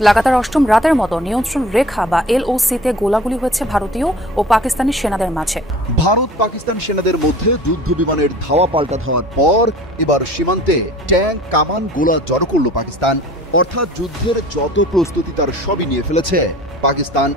লাগাতার অষ্টম রাতের মতো নিয়ন্ত্রণ রেখা বা এলওসিতে গোলাগুলি হয়েছে ভারতীয় ও পাকিস্তানি সেনাদের মাঝে। ভারত পাকিস্তান সেনাদের মধ্যে যুদ্ধ বিমানের ধাওয়া পাল্টা ধাওয়ার পর এবার সীমান্তে ট্যাঙ্ক, কামান, গোলা জড়ো করল পাকিস্তান। অর্থাৎ যুদ্ধের যত প্রস্তুতি তার সবই নিয়ে ফেলেছে পাকিস্তান।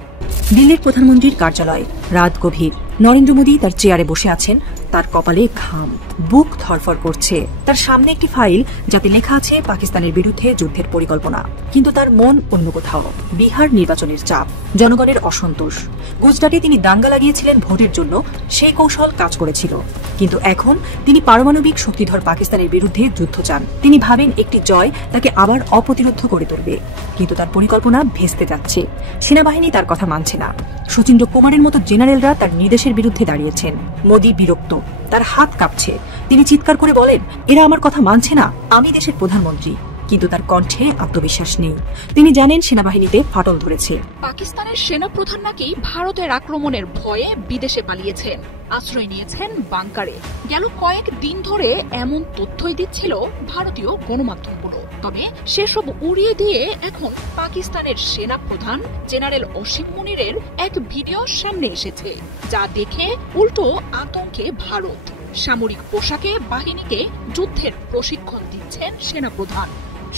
দিল্লির প্রধানমন্ত্রীর কার্যালয়, রাত গভীর। নরেন্দ্র মোদী তার চেয়ারে বসে আছেন, তার কপালে ঘাম, বুক ধরফর করছে। তার সামনে একটি ফাইল যাতে লেখা আছে পাকিস্তানের বিরুদ্ধে যুদ্ধের পরিকল্পনা। কিন্তু তার মন অন্য কোথাও। বিহার নির্বাচনের চাপ, জনগণের অসন্তোষ। গুজরাটে তিনি দাঙ্গা লাগিয়েছিলেন ভোটের জন্য, সেই কৌশল কাজ করেছিল। কিন্তু এখন তিনি পারমাণবিক শক্তিধর পাকিস্তানের বিরুদ্ধে যুদ্ধ চান। তিনি ভাবেন একটি জয় তাকে আবার অপ্রতিরোধ্য করে তুলবে। কিন্তু তার পরিকল্পনা ভেস্তে যাচ্ছে। সেনাবাহিনী তার কথা মানছে না। শচীন্দ্র কুমারের মতো জেনারেলরা তার নির্দেশের বিরুদ্ধে দাঁড়িয়েছেন। মোদী বিরক্ত, তার হাত কাঁপছে। তিনি চিৎকার করে বলেন, এরা আমার কথা মানছে না, আমি দেশের প্রধানমন্ত্রী। কিন্তু তার কণ্ঠে আত্মবিশ্বাস নেই। তিনি জানেন সেনাবাহিনীতে ফাটল ধরেছে। পাকিস্তানের সেনাপ্রধান নাকি ভারতের আক্রমণের ভয়ে বিদেশে পালিয়েছেন, আশ্রয় নিয়েছেন বাংকারে। গেল কয়েক দিন ধরে এমন তথ্যই দিচ্ছিল ভারতীয় গণমাধ্যমগুলো। তবে সেসব উড়িয়ে দিয়ে এখন পাকিস্তানের সেনাপ্রধান জেনারেল অসীম মুনিরের এক ভিডিও সামনে এসেছে, যা দেখে উল্টো আতঙ্কে ভারত। সামরিক পোশাকে বাহিনীকে যুদ্ধের প্রশিক্ষণ দিচ্ছেন সেনাপ্রধান।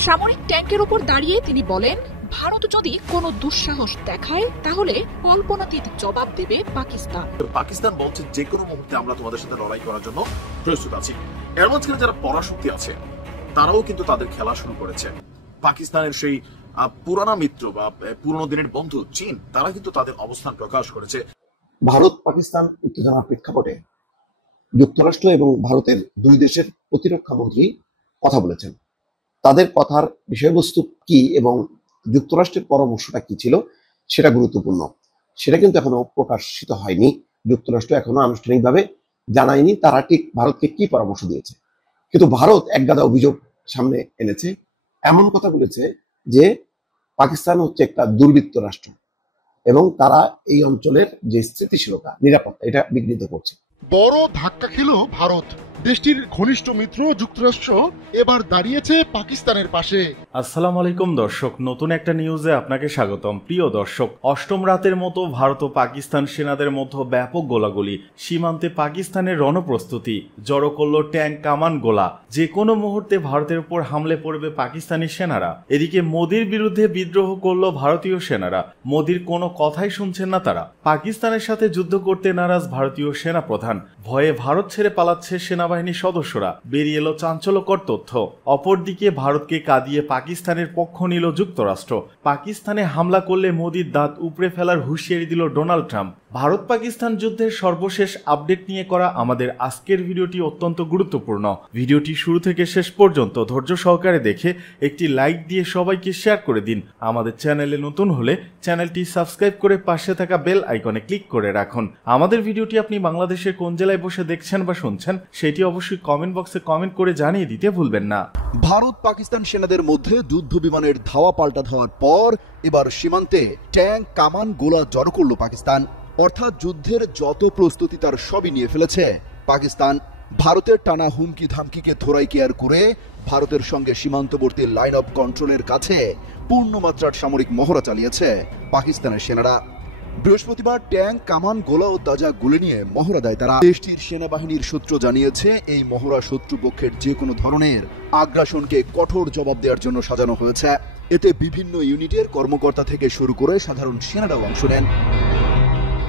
সামরিক ট্যাঙ্কের উপর দাঁড়িয়ে তিনি বলেন, ভারত যদি কোনো দুঃসাহস দেখায় তাহলে কল্পনাতীত জবাব দেবে পাকিস্তান। পাকিস্তান বলছে যে কোনো মুহূর্তে আমরা তোমাদের সাথে লড়াই করার জন্য প্রস্তুত আছি। এর মাঝখানে যারা পরাশক্তি আছে তারাও কিন্তু তাদের খেলা শুরু করেছে। পাকিস্তানের সেই পুরানা মিত্র বা পুরনো দিনের বন্ধু চীন, তারা কিন্তু তাদের অবস্থান প্রকাশ করেছে। ভারত পাকিস্তান উত্তেজনার প্রেক্ষাপটে যুক্তরাষ্ট্র এবং ভারতের দুই দেশের প্রতিরক্ষা মন্ত্রী কথা বলেছেন। তাদের কথার বিষয়বস্তু কি এবং যুক্তরাষ্ট্রের পরামর্শটা কি ছিল সেটা গুরুত্বপূর্ণ। সেটা কিন্তু এখনো প্রকাশিত হয়নি। যুক্তরাষ্ট্র এখনো আনুষ্ঠানিকভাবে জানায়নি তারা ঠিক ভারতকে কি পরামর্শ দিয়েছে। কিন্তু ভারত একগাদা অভিযোগ সামনে এনেছে, এমন কথা বলেছে যে পাকিস্তান হচ্ছে একটা দুর্বৃত্ত রাষ্ট্র এবং তারা এই অঞ্চলের যে স্থিতিশীলতা, নিরাপত্তা, এটা বিঘ্নিত করছে। বড় ধাক্কা খেল ভারত। দেশটির ঘনিষ্ঠ মিত্র যুক্তরাষ্ট্র এবার দাঁড়িয়েছে পাকিস্তানের পাশে। আসসালামু আলাইকুম দর্শক, নতুন একটা নিউজে আপনাকে স্বাগতম। প্রিয় দর্শক, অষ্টম রাতের মতো ভারত ও পাকিস্তান সেনাদের মধ্যে ব্যাপক গোলাগুলি। সীমান্তে পাকিস্তানের রণপ্রস্তুতি, জড়ো করল ট্যাঙ্ক, কামান, গোলা। যে কোনো মুহূর্তে ভারতের উপর হামলে পড়বে পাকিস্তানি সেনারা। এদিকে মোদির বিরুদ্ধে বিদ্রোহ করল ভারতীয় সেনারা। মোদির কোনো কথাই শুনছেন না তারা। পাকিস্তানের সাথে যুদ্ধ করতে নারাজ ভারতীয় সেনাপ্রধান। ভয়ে ভারত ছেড়ে পালাচ্ছে সেনাবাহিনীর সদস্যরা। বেরিয়ে এলো চাঞ্চল্যকর তথ্য। অপরদিকে ভারতকে কাঁদিয়ে পাকিস্তানের পক্ষ নিল যুক্তরাষ্ট্র। পাকিস্তানে হামলা করলে মোদির দাঁত উপড়ে ফেলার হুঁশিয়ারি দিল ডোনাল্ড ট্রাম্প। ভারত পাকিস্তান যুদ্ধের সর্বশেষ আপডেট নিয়ে করা আমাদের আজকের ভিডিওটি অত্যন্ত গুরুত্বপূর্ণ। ভিডিওটি শুরু থেকে শেষ পর্যন্ত ধৈর্য সহকারে দেখে একটি লাইক দিয়ে সবাইকে শেয়ার করে দিন। আমাদের চ্যানেলে নতুন হলে চ্যানেলটি সাবস্ক্রাইব করে পাশে থাকা বেল আইকনে ক্লিক করে রাখুন। আমাদের ভিডিওটি আপনি বাংলাদেশের কোন জেলায় বসে দেখছেন বা শুনছেন সেটি অবশ্যই কমেন্ট বক্সে কমেন্ট করে জানিয়ে দিতে ভুলবেন না। ভারত পাকিস্তান সেনাদের মধ্যে যুদ্ধ বিমানের ধাওয়া পাল্টা ধাওয়ার পর এবার সীমান্তে ট্যাঙ্ক, কামান, গোলা জড়ো করল পাকিস্তান। অর্থাৎ যুদ্ধের যত প্রস্তুতি তার সবই নিয়ে ফেলেছে পাকিস্তান। ভারতের টানা হুমকি ধামকিকে থোড়াই কেয়ার করে ভারতের সঙ্গে সীমান্তবর্তী লাইন অফ কন্ট্রোলের কাছে পূর্ণমাত্রার সামরিক মহড়া চালিয়েছে পাকিস্তানের সেনারা। বৃহস্পতিবার ট্যাঙ্ক, কামান, গোলা ও তাজা গুলি নিয়ে মহড়া দেয় তারা। দেশটির সেনাবাহিনীর সূত্র জানিয়েছে, এই মহড়া শত্রুপক্ষের যে কোনো ধরনের আগ্রাসনকে কঠোর জবাব দেওয়ার জন্য সাজানো হয়েছে। এতে বিভিন্ন ইউনিটের কর্মকর্তা থেকে শুরু করে সাধারণ সেনারাও অংশ নেন।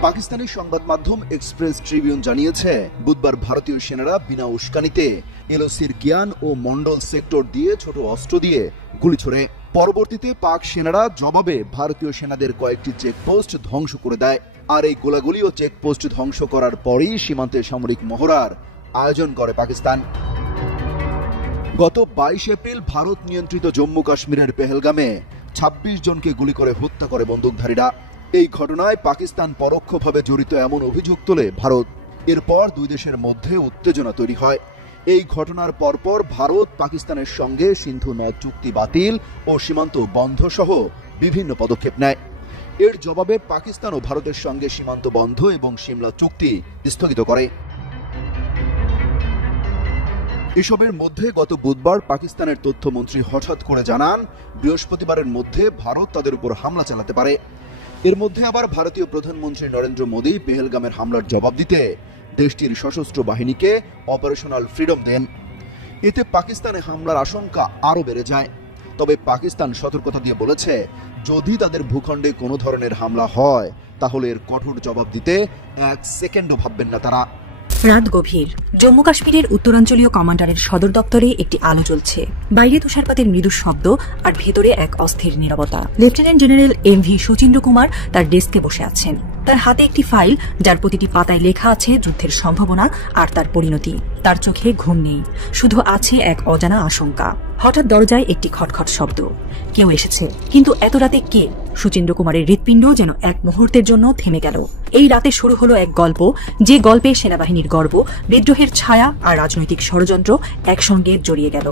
পাকিস্তানি সংবাদ মাধ্যম এক্সপ্রেস ট্রিবিউন জানিয়েছে, বুধবার ভারতীয় সেনারা বিনা উস্কানিতে এলওসির জ্ঞান ও মন্ডল সেক্টর দিয়ে ছোট অস্ত্র দিয়ে গুলি ছোড়ে। পরবর্তীতে পাক সেনারা জবাবে ভারতীয় সেনাদের কয়েকটি চেকপোস্ট ধ্বংস করে দেয়। আর এই গোলাগুলি ও চেকপোস্ট ধ্বংস করার পরই সীমান্তে সামরিক মহড়ার আয়োজন করে পাকিস্তান। গত 22 এপ্রিল ভারত নিয়ন্ত্রিত জম্মু কাশ্মীরের পেহেলগামে 26 জনকে গুলি করে হত্যা করে বন্দুকধারীরা। এই ঘটনায় পাকিস্তান পরোক্ষভাবে জড়িত এমন অভিযোগ তোলে ভারত। এরপর দুই দেশের মধ্যে উত্তেজনা তৈরি হয়। এই ঘটনার পরপর ভারত পাকিস্তানের সঙ্গে সিন্ধু নদ চুক্তি বাতিল ও সীমান্ত বন্ধ সহ বিভিন্ন পদক্ষেপ নেয়। এর জবাবে পাকিস্তান ও ভারতের সঙ্গে সীমান্ত বন্ধ এবং সিমলা চুক্তি স্থগিত করে। এসবের মধ্যে গত বুধবার পাকিস্তানের তথ্যমন্ত্রী হঠাৎ করে জানান বৃহস্পতিবারের মধ্যে ভারত তাদের উপর হামলা চালাতে পারে। এর মধ্যে আবার ভারতীয় প্রধানমন্ত্রী নরেন্দ্র মোদী পেহেলগামের হামলার জবাব দিতে দেশটির সশস্ত্র বাহিনীকে অপারেশনাল ফ্রিডম দেন। এতে পাকিস্তানে হামলার আশঙ্কা আরও বেড়ে যায়। তবে পাকিস্তান সতর্কতা দিয়ে বলেছে, যদি তাদের ভূখণ্ডে কোনো ধরনের হামলা হয় তাহলে এর কঠোর জবাব দিতে 1 সেকেন্ডও ভাববেন না তারা। রাত গভীর। জম্মু কাশ্মীরের উত্তরাঞ্চলীয় কমান্ডারের সদর দপ্তরে একটি আলো জ্বলছে। বাইরে তুষারপাতের মৃদু শব্দ আর ভেতরে এক অস্থির নীরবতা। Lieutenant general MV Sachindra Kumar তার ডেস্কে বসে আছেন। তার হাতে একটি ফাইল, যার প্রতিটি পাতায় লেখা আছে যুদ্ধের সম্ভাবনা আর তার পরিণতি। তার চোখে ঘুম নেই, শুধু আছে এক অজানা আশঙ্কা। হঠাৎ দরজায় একটি খটখট শব্দ। কেউ এসেছে, কিন্তু এত রাতে কে? শচীন্দ্র কুমারের হৃৎপিণ্ড যেন এক মুহূর্তের জন্য থেমে গেল। এই রাতে শুরু হলো এক গল্প, যে গল্পে সেনাবাহিনীর গর্ব, বিদ্রোহের ছায়া আর রাজনৈতিক ষড়যন্ত্র একসঙ্গে জড়িয়ে গেল।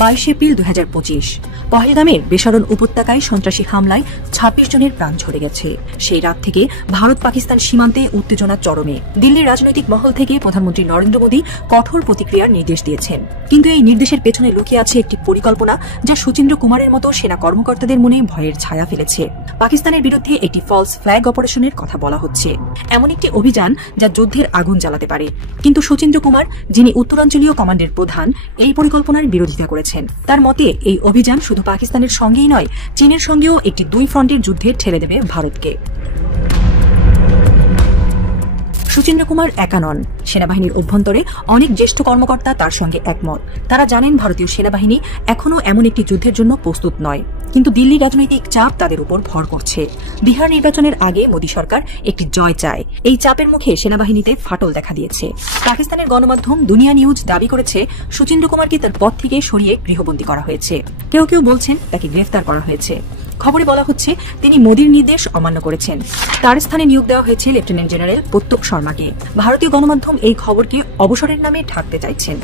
22 এপ্রিল 2025 পহেলগামের বেসারন উপত্যকায় সন্ত্রাসী হামলায় 26 জনের প্রাণ ঝরে গেছে। সেই রাত থেকে ভারত পাকিস্তান সীমান্তে উত্তেজনা চরমে। দিল্লির রাজনৈতিক মহল থেকে প্রধানমন্ত্রী নরেন্দ্র মোদী কঠোর প্রতিক্রিয়ার নির্দেশ দিয়েছেন, কিন্তু এই নির্দেশের পেছনে লুকিয়ে আছে একটি পরিকল্পনা যা শচীন্দ্র কুমারের মতো সেনা কর্মকর্তাদের মনে ভয়ের ছায়া ফেলেছে। পাকিস্তানের বিরুদ্ধে একটি ফলস ফ্ল্যাগ অপারেশনের কথা বলা হচ্ছে, এমন একটি অভিযান যা যুদ্ধের আগুন জ্বালাতে পারে। কিন্তু শচীন্দ্র কুমার, যিনি উত্তরাঞ্চলীয় কমান্ডের প্রধান, এই পরিকল্পনার বিরোধিতা করেছেন। তার মতে এই অভিযান শুধু পাকিস্তানের সঙ্গেই নয়, চীনের সঙ্গেও একটি 2 ফ্রন্টের যুদ্ধে ঠেলে দেবে ভারতকে। শচীন্দ্র কুমার একা নন। সেনাবাহিনীর অভ্যন্তরে অনেক জ্যেষ্ঠ কর্মকর্তা তার সঙ্গে একমত। তারা জানেন ভারতীয় সেনাবাহিনী এখনও এমন একটি যুদ্ধের জন্য প্রস্তুত নয়, কিন্তু দিল্লির রাজনৈতিক চাপ তাদের উপর ভর করছে। বিহার নির্বাচনের আগে মোদী সরকার একটি জয় চায়। এই চাপের মুখে সেনাবাহিনীতে ফাটল দেখা দিয়েছে। পাকিস্তানের গণমাধ্যম দুনিয়া নিউজ দাবি করেছে শচীন্দ্র কুমারকে তার পদ থেকে সরিয়ে গৃহবন্দী করা হয়েছে। কেউ কেউ বলছেন তাকে গ্রেফতার করা হয়েছে। খবরে বলা হচ্ছে তিনি মোদীর নির্দেশ অমান্য করেছেন। তার স্থানে নিয়োগ দেওয়া হয়েছে লেফটেন্যান্ট জেনারেল প্রত্যক শর্মাকে। ভারতীয় গণমাধ্যম এই খবরকে অবসরের নামে ঢাকতে চাইছেন।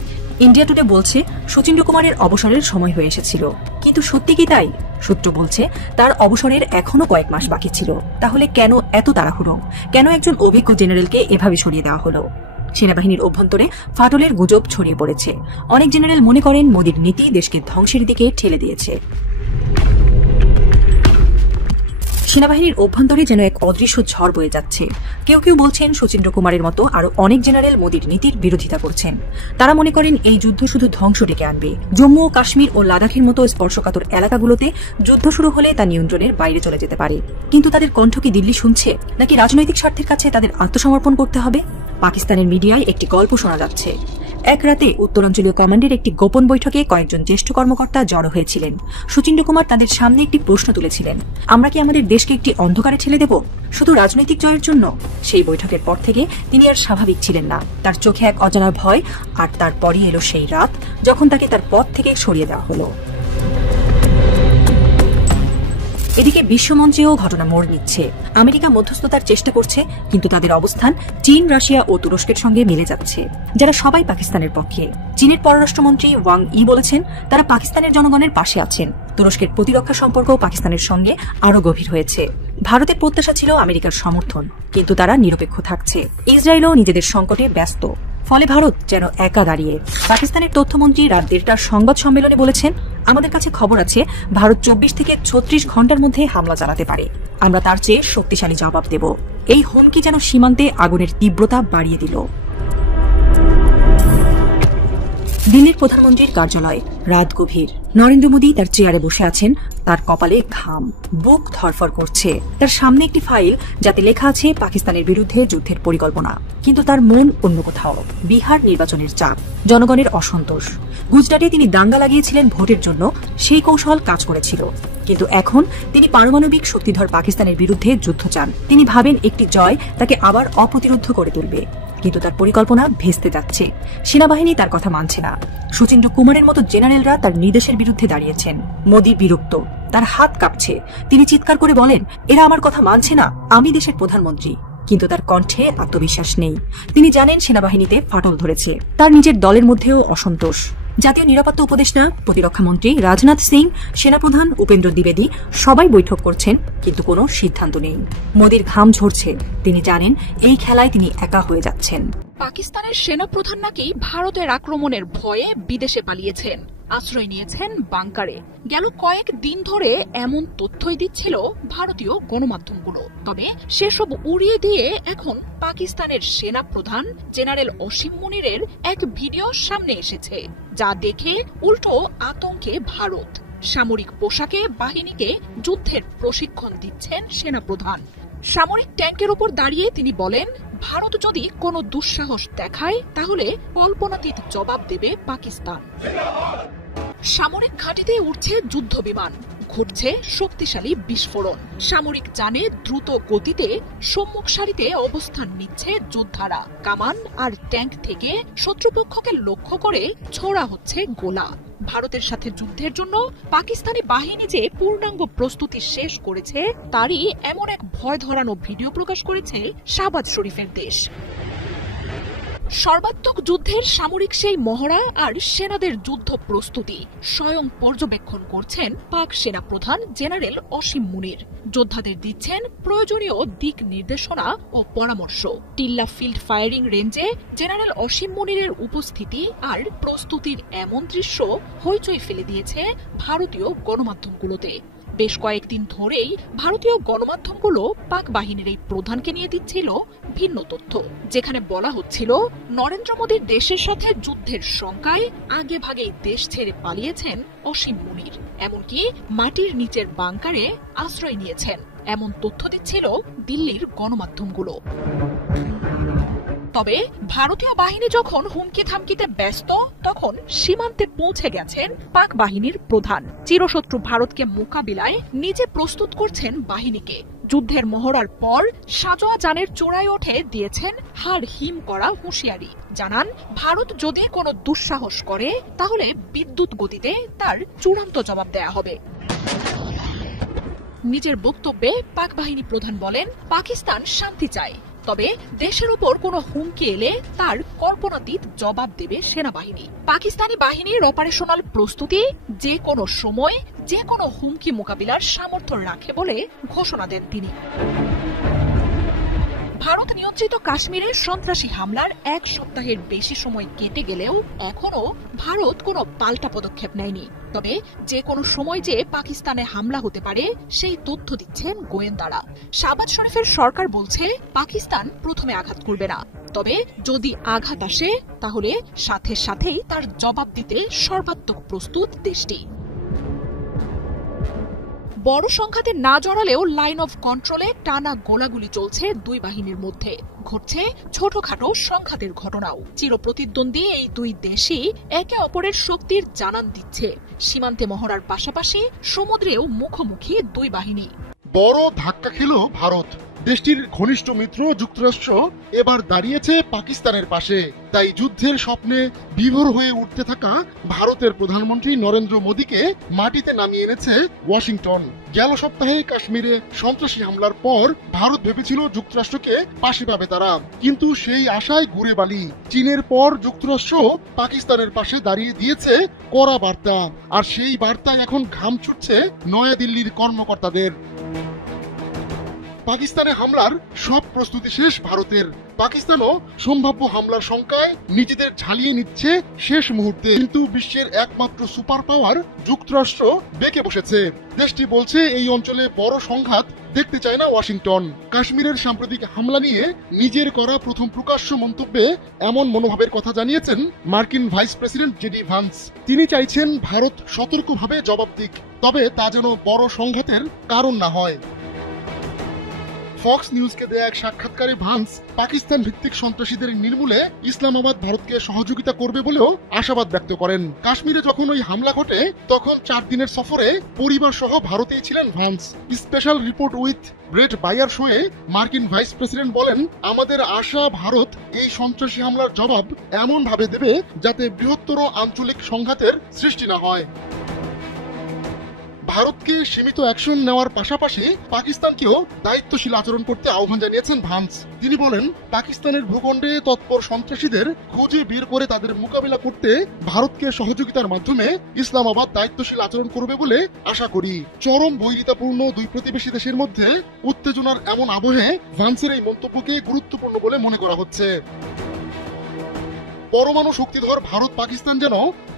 ইন্ডিয়া টুডে বলছে শচীন্দ্র কুমারের অবসরের সময় হয়ে এসেছিল, কিন্তু সত্যি কি তাই? সূত্র বলছে তার অবসরের এখনো কয়েক মাস বাকি ছিল। তাহলে কেন এত তাড়াহুড়ো? কেন একজন অভিজ্ঞ জেনারেলকে এভাবে সরিয়ে দেওয়া হলো? সেনাবাহিনীর অভ্যন্তরে ফাটলের গুজব ছড়িয়ে পড়েছে। অনেক জেনারেল মনে করেন মোদীর নীতি দেশকে ধ্বংসের দিকে ঠেলে দিয়েছে। সেনাবাহিনীর অভ্যন্তরে যেন এক অদৃশ্য ঝড় বয়ে যাচ্ছে। কেউ কেউ বলছেন শচীন্দ্র কুমারের মতো আরো অনেক জেনারেল মোদীর নীতির বিরোধিতা করছেন। তারা মনে করেন এই যুদ্ধ শুধু ধ্বংস ডেকে আনবে। জম্মু ও কাশ্মীর ও লাদাখের মতো স্পর্শকাতর এলাকাগুলোতে যুদ্ধ শুরু হলে তা নিয়ন্ত্রণের বাইরে চলে যেতে পারে। কিন্তু তাদের কণ্ঠ কি দিল্লি শুনছে, নাকি রাজনৈতিক স্বার্থের কাছে তাদের আত্মসমর্পণ করতে হবে? পাকিস্তানের মিডিয়ায় একটি গল্প শোনা যাচ্ছে। এক রাতে উত্তরাঞ্চলীয় কমান্ডের একটি গোপন বৈঠকে কয়েকজন জ্যেষ্ঠ কর্মকর্তা জড়ো হয়েছিলেন। শচীন্দ্র কুমার তাদের সামনে একটি প্রশ্ন তুলেছিলেন, আমরা কি আমাদের দেশকে একটি অন্ধকারে ঠেলে দেব, শুধু রাজনৈতিক জয়ের জন্য? সেই বৈঠকের পর থেকে তিনি আর স্বাভাবিক ছিলেন না। তার চোখে এক অজানা ভয়, আর তারপরই এলো সেই রাত যখন তাকে তার পদ থেকে সরিয়ে দেওয়া হলো। এদিকে বিশ্বমঞ্চেও ঘটনা মোড় নিচ্ছে। আমেরিকা মধ্যস্থতার চেষ্টা করছে, কিন্তু তাদের অবস্থান চীন, রাশিয়া ও তুরস্কের সঙ্গে মিলে যাচ্ছে, যারা সবাই পাকিস্তানের পক্ষে। চীনের পররাষ্ট্রমন্ত্রী ওয়াং ই বলেছেন তারা পাকিস্তানের জনগণের পাশে আছেন। তুরস্কের প্রতিরক্ষা সম্পর্ক পাকিস্তানের সঙ্গে আরও গভীর হয়েছে। ভারতের প্রত্যাশা ছিল আমেরিকার সমর্থন, কিন্তু তারা নিরপেক্ষ থাকছে। ইসরায়েলও নিজেদের সংকটে ব্যস্ত। ফলে ভারত যেন একা দাঁড়িয়ে। পাকিস্তানের তথ্যমন্ত্রী রাত 1:30টার সংবাদ সম্মেলনে বলেছেন, আমাদের কাছে খবর আছে ভারত 24 থেকে 36 ঘন্টার মধ্যে হামলা চালাতে পারে। আমরা তার চেয়ে শক্তিশালী জবাব দেব। এই হুমকি যেন সীমান্তে আগুনের তীব্রতা বাড়িয়ে দিল। দিল্লির প্রধানমন্ত্রীর কার্যালয়। রাত গভীর। নরেন্দ্র মোদী তার চেয়ারে বসে আছেন। তার কপালে ঘাম, বুক ধরফর করছে। তার সামনে একটি ফাইল, যাতে লেখা আছে পাকিস্তানের বিরুদ্ধে যুদ্ধের পরিকল্পনা। কিন্তু তার মন অন্য কোথাও। বিহার নির্বাচনের চাপ, জনগণের অসন্তোষ। গুজরাটে তিনি দাঙ্গা লাগিয়েছিলেন ভোটের জন্য, সেই কৌশল কাজ করেছিল। কিন্তু এখন তিনি পারমাণবিক শক্তিধর পাকিস্তানের বিরুদ্ধে যুদ্ধ চান। তিনি ভাবেন একটি জয় তাকে আবার অপ্রতিরোধ করে তুলবে, কিন্তু তার পরিকল্পনা ভেস্তে যাচ্ছে। সেনাবাহিনী তার কথা মানছে না। শচীন্দ্র কুমারের মতো জেনারেলরা তার নির্দেশের বিরুদ্ধে দাঁড়িয়েছেন। মোদী বিরক্ত, তার হাত কাঁপছে। তিনি চিৎকার করে বলেন, এরা আমার কথা মানছে না, আমি দেশের প্রধানমন্ত্রী। কিন্তু তার কণ্ঠে আত্মবিশ্বাস নেই। তিনি জানেন সেনাবাহিনীতে ফাটল ধরেছে। তার নিজের দলের মধ্যেও অসন্তোষ। জাতীয় নিরাপত্তা উপদেষ্টা, প্রতিরক্ষামন্ত্রী রাজনাথ সিং, সেনাপ্রধান উপেন্দ্র দ্বিবেদী সবাই বৈঠক করছেন, কিন্তু কোনো সিদ্ধান্ত নেই। মোদির ঘাম ঝরছে, তিনি জানেন এই খেলায় তিনি একা হয়ে যাচ্ছেন। পাকিস্তানের সেনাপ্রধান নাকি ভারতের আক্রমণের ভয়ে বিদেশে পালিয়েছেন, আশ্রয় নিয়েছেন বাংকারে। গেল কয়েক দিন ধরে এমন তথ্যই দিচ্ছিল ভারতীয় গণমাধ্যমগুলো। তবে সেসব উড়িয়ে দিয়ে এখন পাকিস্তানের সেনা প্রধান জেনারেল অসীম মুনিরের এক ভিডিও সামনে এসেছে, যা দেখে উল্টো আতঙ্কে ভারত। সামরিক পোশাকে বাহিনীকে যুদ্ধের প্রশিক্ষণ দিচ্ছেন সেনাপ্রধান। সামরিক ট্যাঙ্কের উপর দাঁড়িয়ে তিনি বলেন, ভারত যদি কোনো দুঃসাহস দেখায় তাহলে কল্পনাতীত জবাব দেবে পাকিস্তান। সামরিক ঘাঁটিতে উঠছে যুদ্ধ বিমান, ঘটছে শক্তিশালী বিস্ফোরণ। সামরিক যানে দ্রুত গতিতে সম্মুখ সারিতে অবস্থান নিচ্ছে যোদ্ধারা। কামান আর ট্যাঙ্ক থেকে শত্রুপক্ষকে লক্ষ্য করে ছোড়া হচ্ছে গোলা। ভারতের সাথে যুদ্ধের জন্য পাকিস্তানি বাহিনী যে পূর্ণাঙ্গ প্রস্তুতি শেষ করেছে তারই এমন এক ভয় ধরানো ভিডিও প্রকাশ করেছে শাহবাজ শরীফের দেশ। সর্বাত্মক যুদ্ধের সামরিক সেই মহড়া আর সেনাদের যুদ্ধ প্রস্তুতি স্বয়ং পর্যবেক্ষণ করছেন পাক সেনা প্রধান জেনারেল অসীম মুনির। যোদ্ধাদের দিচ্ছেন প্রয়োজনীয় দিক নির্দেশনা ও পরামর্শ। টিল্লা ফিল্ড ফায়ারিং রেঞ্জে জেনারেল অসীম মুনিরের উপস্থিতি আর প্রস্তুতির এমন দৃশ্য হইচই ফেলে দিয়েছে ভারতীয় গণমাধ্যমগুলোতে। বেশ কয়েকদিন ধরেই ভারতীয় গণমাধ্যমগুলো পাক বাহিনীর এই প্রধানকে নিয়ে দিচ্ছিল ভিন্ন তথ্য, যেখানে বলা হচ্ছিল নরেন্দ্র মোদীর দেশের সাথে যুদ্ধের শঙ্কায় আগে ভাগেই দেশ ছেড়ে পালিয়েছেন অসীম মুনির, এমনকি মাটির নিচের বাংকারে আশ্রয় নিয়েছেন, এমন তথ্য দিচ্ছিল দিল্লির গণমাধ্যমগুলো। তবে ভারতীয় বাহিনী যখন হুমকি থামকিতে ব্যস্ত, তখন সীমান্তে পৌঁছে গেছেন পাক বাহিনীর প্রধান। চিরশত্রু ভারতকে মোকাবিলায় নিজে প্রস্তুত করছেন বাহিনীকে। যুদ্ধের মহড়ার পর সাজোয়া যানের চূড়ায় ওঠে দিয়েছেন হাড় হিম করা হুঁশিয়ারি। জানান, ভারত যদি কোনো দুঃসাহস করে তাহলে বিদ্যুৎ গতিতে তার চূড়ান্ত জবাব দেয়া হবে। নিজের বক্তব্যে পাক বাহিনী প্রধান বলেন, পাকিস্তান শান্তি চায়, তবে দেশের উপর কোনো হুমকি এলে তার কল্পনাতীত জবাব দেবে সেনাবাহিনী। পাকিস্তানি বাহিনীর অপারেশনাল প্রস্তুতি যে কোনো সময় যে কোনো হুমকি মোকাবিলার সামর্থ্য রাখে বলে ঘোষণা দেন তিনি। ভারত নিয়ন্ত্রিত কাশ্মীরে সন্ত্রাসী হামলার এক সপ্তাহের বেশি সময় কেটে গেলেও এখনো ভারত কোনো পাল্টা পদক্ষেপ নেয়নি। তবে যে কোনো সময় যে পাকিস্তানে হামলা হতে পারে সেই তথ্য দিচ্ছেন গোয়েন্দারা। শাহবাজ শরীফের সরকার বলছে পাকিস্তান প্রথমে আঘাত করবে না, তবে যদি আঘাত আসে তাহলে সাথে সাথেই তার জবাব দিতে সর্বাত্মক প্রস্তুত দেশটি। বড় সংঘাতে না জড়ালেও লাইন অফ কন্ট্রোলে টানা গোলাগুলি চলছে দুই বাহিনীর মধ্যে। ঘটছে ছোটখাটো সংঘাতের ঘটনাও। চিরপ্রতিদ্বন্দ্বী এই দুই দেশই একে অপরের শক্তির জানান দিচ্ছে। সীমান্তে মহড়ার পাশাপাশি সমুদ্রেও মুখোমুখি দুই বাহিনী। বড় ধাক্কা খেল ভারত। দেশটির ঘনিষ্ঠ মিত্র যুক্তরাষ্ট্র এবার দাঁড়িয়েছে পাকিস্তানের পাশে। তাই যুদ্ধের স্বপ্নে বিভোর হয়ে উঠতে থাকা ভারতের প্রধানমন্ত্রী নরেন্দ্র মোদীকে মাটিতে নামিয়ে এনেছে ওয়াশিংটন। গেল সপ্তাহে কাশ্মীরে সন্ত্রাসী হামলার পর ভারত ভেবেছিল যুক্তরাষ্ট্রকে পাশে পাবে তারা, কিন্তু সেই আশায় ঘুরে বালি। চীনের পর যুক্তরাষ্ট্র পাকিস্তানের পাশে দাঁড়িয়ে দিয়েছে কড়া বার্তা, আর সেই বার্তায় এখন ঘাম ছুটছে নয়াদিল্লির কর্মকর্তাদের। পাকিস্তানে হামলার সব প্রস্তুতি শেষ ভারতের। পাকিস্তানও সম্ভাব্য হামলার শঙ্কায় নিজেদের ঝালিয়ে নিচ্ছে শেষ মুহূর্তে। কিন্তু বিশ্বের একমাত্র সুপার পাওয়ার যুক্তরাষ্ট্র বেঁকে বসেছে। দেশটি বলছে এই অঞ্চলে বড় সংঘাত দেখতে চায় না ওয়াশিংটন। কাশ্মীরের সাম্প্রতিক হামলা নিয়ে নিজের করা প্রথম প্রকাশ্য মন্তব্যে এমন মনোভাবের কথা জানিয়েছেন মার্কিন ভাইস প্রেসিডেন্ট জেডি ভান্স। তিনি চাইছেন ভারত সতর্কভাবে জবাব দিক, তবে তা যেন বড় সংঘাতের কারণ না হয়। ফক্স নিউজকে দেয়া এক সাক্ষাৎকারে ভান্স পাকিস্তান ভিত্তিক সন্ত্রাসীদের নির্মূলে ইসলামাবাদ ভারতকে সহযোগিতা করবে বলেও আশাবাদ ব্যক্ত করেন। কাশ্মীরে যখন ওই হামলা ঘটে তখন 4 দিনের সফরে পরিবার সহ ভারতেই ছিলেন Vance. Special report with Bret Baier শোয়ে মার্কিন ভাইস প্রেসিডেন্ট বলেন, আমাদের আশা ভারত এই সন্ত্রাসী হামলার জবাব এমন ভাবে দেবে যাতে বৃহত্তর আঞ্চলিক সংঘাতের সৃষ্টি না হয়। ভারতকে সীমিত অ্যাকশন নেওয়ার পাশাপাশি পাকিস্তানকেও দায়িত্বশীল আচরণ করতে আহ্বান জানিয়েছেন ভান্স। তিনি বলেন, পাকিস্তানের ভূখণ্ডে তৎপর সন্ত্রাসীদের খুঁজে বের করে তাদের মোকাবিলা করতে ভারতকে সহযোগিতার মাধ্যমে ইসলামাবাদ দায়িত্বশীল আচরণ করবে বলে আশা করি। চরম বৈরিতাপূর্ণ দুই প্রতিবেশী দেশের মধ্যে উত্তেজনার এমন আবহে ভান্সের এই মন্তব্যকে গুরুত্বপূর্ণ বলে মনে করা হচ্ছে। পরমাণু শক্তিধর ভারত পাকিস্তান যেন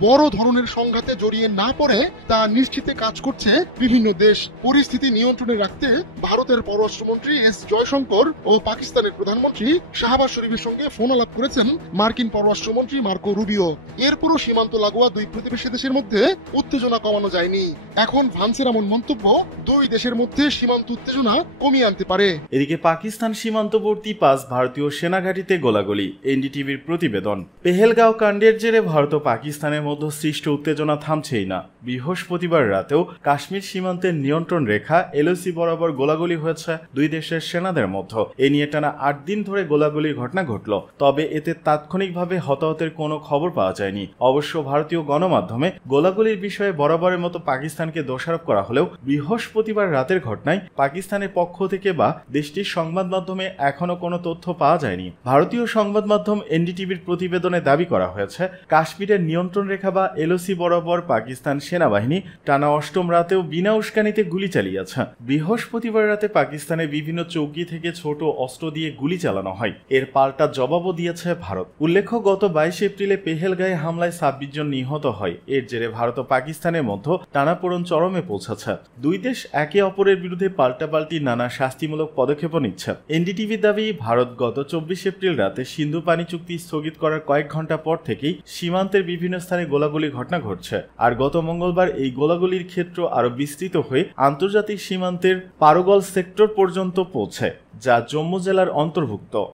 বড় ধরনের সংঘাতে জড়িয়ে না পড়ে তা নিশ্চিতে কাজ করছে বিভিন্ন দেশ। পরিস্থিতি নিয়ন্ত্রণে রাখতে ভারতের পররাষ্ট্রমন্ত্রী এস জয়শঙ্কর ও পাকিস্তানের প্রধানমন্ত্রী শাহবাজ শরীফের সঙ্গে ফোন আলাপ করেছেন মার্কিন পররাষ্ট্রমন্ত্রী মার্কো রুবিও। এরপরও সীমান্ত লাগোয়া দুই প্রতিবেশী দেশের মধ্যে উত্তেজনা কমানো যায়নি। এখন ভান্সের এমন মন্তব্য দুই দেশের মধ্যে সীমান্ত উত্তেজনা কমিয়ে আনতে পারে। এদিকে পাকিস্তান সীমান্তবর্তী 5 ভারতীয় সেনাঘাঁটিতে গোলাগুলি, এনডিটিভির প্রতিবেদন। পেহেলগাঁও কাণ্ডের জেরে ভারত ও পাকিস্তানের মধ্যে সৃষ্ট উত্তেজনা থামছেই না। বৃহস্পতিবার রাতেও কাশ্মীর সীমান্তের নিয়ন্ত্রণ রেখা এলওসি বরাবর গোলাগুলি হয়েছে দুই দেশের সেনাদের মধ্যে। এ নিয়ে টানা 8 দিন ধরে গোলাগুলির ঘটনা ঘটল, তবে এতে তাৎক্ষণিকভাবে হতাহতের কোনো খবর পাওয়া যায়নি। অবশ্য ভারতীয় গণমাধ্যমে গোলাগুলির বিষয়ে বরাবরের মতো পাকিস্তানকে দোষারোপ করা হলেও বৃহস্পতিবার রাতের ঘটনায় পাকিস্তানের পক্ষ থেকে বা দেশটির সংবাদ মাধ্যমে এখনো কোনো তথ্য পাওয়া যায়নি। ভারতীয় সংবাদ মাধ্যম এনডিটিভির প্রতিবেদনে দাবি করা হয়েছে, কাশ্মীরের নিয়ন্ত্রণ রেখা বা এলওসি বরাবর পাকিস্তান সেনাবাহিনী টানা 8ম রাতেও বিনা উস্কানিতে গুলি চালিয়েছে। বৃহস্পতিবার রাতে পাকিস্তানের বিভিন্ন চৌকি থেকে ছোট অস্ত্র দিয়ে গুলি চালানো হয়। এর পাল্টা জবাবও দিয়েছে ভারত। উল্লেখ্য, গত 22 এপ্রিলে পেহেলগাঁয়ে হামলায় 26 জন নিহত হয়। এর জেরে ভারত ও পাকিস্তানের মধ্যে টানাপোড়েন চরমে পৌঁছেছে। দুই দেশ একে অপরের বিরুদ্ধে পাল্টাপাল্টি নানা শাস্তিমূলক পদক্ষেপ নিচ্ছে। এনডিটিভির দাবি, ভারত গত 24 এপ্রিল রাতে সিন্ধু পানি চুক্তি স্থগিত করার কয়েক ঘন্টা পর থেকেই সীমান্তের বিভিন্ন স্থানে গোলাগুলির ঘটনা ঘটছে। আর গত মঙ্গলবার এই গোলাগুলির ক্ষেত্র আরো বিস্তৃত হয়ে আন্তর্জাতিক সীমান্তের পারগল সেক্টর পর্যন্ত পৌঁছে, যা জম্মু জেলার অন্তর্ভুক্ত।